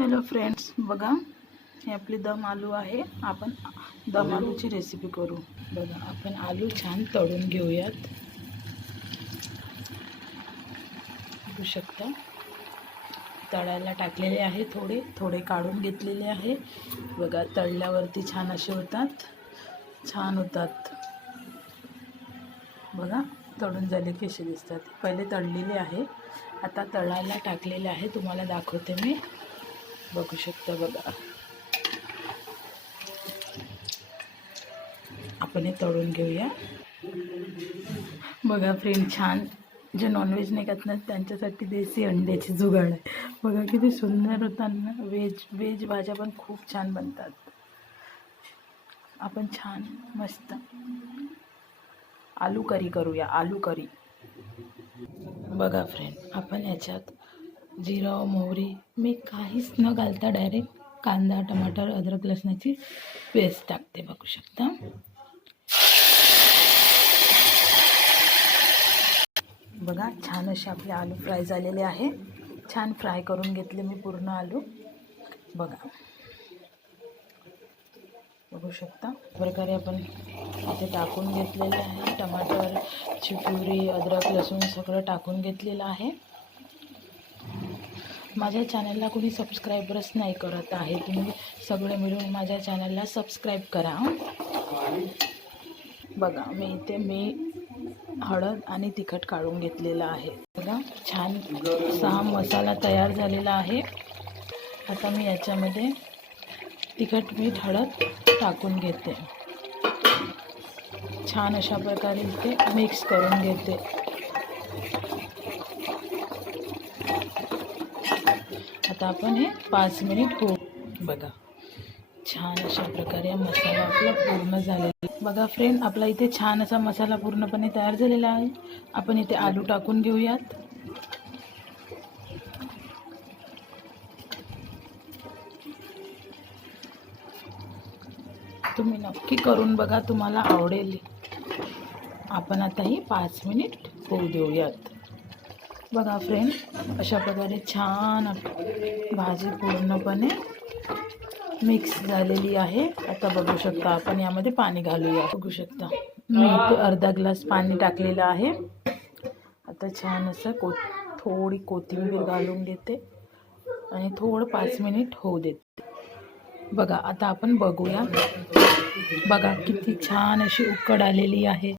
Hello friends, बघा हे आपले दम आलू आहे. आपण दम आलूची रेसिपी करू. बघा, आपण आलू छान तळून घेऊयात. बघू शकता, तळायला टाकलेले आहे. थोडे थोडे काढून घेतलेले आहे. बघा, तळल्यावरती छान असे होतात, छान होतात. बघा, तळून झाले कसे दिसतात. पहिले तळलेले आहे, आता तळायला टाकलेले आहे. तुम्हाला दाखवते मी. बघू शकता. बघा, आपण हे तळून घेऊया. बघा फ्रेंड, छान जे नॉनव्हेज नाही खात ना त्यांच्यासाठी देशी अंड्याची जुगाड आहे. बघा किती सुंदर होतात ना. व्हेज भाज्या पण खूप छान बनतात. आपण छान मस्त आलू करी करूया. आलू करी. बघा फ्रेंड, आपण याच्यात जिरं मोहरी मी काहीच न घालता डायरेक्ट कांदा टमाटर अद्रक लसणाची पेस्ट टाकते. बघू शकता. बघा, छान असे आपले आलू फ्राय झालेले आहे. छान फ्राय करून घेतले मी पूर्ण आलू. बघा, बघू शकता. प्रकारे आपण इथे टाकून घेतलेले आहे. टमाटरची प्युरी अद्रक लसूण सगळं टाकून घेतलेलं आहे. माझ्या चॅनलला कोणी सबस्क्राईबरच नाही करत आहे. तुम्ही सगळे मिळून माझ्या चॅनलला सबस्क्राईब करा. बघा, मी इथे हळद आणि तिखट काढून घेतलेलं आहे. बघा, छान असा मसाला तयार झालेला आहे. आता मी याच्यामध्ये तिखट मीठ हळद टाकून घेते. छान अशा प्रकारे इथे मिक्स करून घेते. आता आपण हे 5 मिनिट होऊ. बघा, छान अशा प्रकारे मसाला आपला पूर्ण झालेला. बघा फ्रेंड, आपला इथे छान असा मसाला पूर्णपणे तयार झालेला आहे. आपण इथे आलू टाकून घेऊयात. तुम्ही नक्की करून बघा, तुम्हाला आवडेल. आपण आता ही 5 मिनिट होऊ देऊयात. बघा फ्रेंड, अशा प्रकारे छान भाजी पूर्णपणे मिक्स झालेली आहे. आता बघू शकता, आपण यामध्ये पाणी घालूया. बघू शकता, मी इथे अर्धा ग्लास पाणी टाकलेलं आहे. आता छान असं थोडी कोथिंबीर घालून घेते आणि थोडं 5 मिनिट होऊ देते. बघा, आता आपण बघूया. बघा, किती छान अशी उकड आलेली आहे.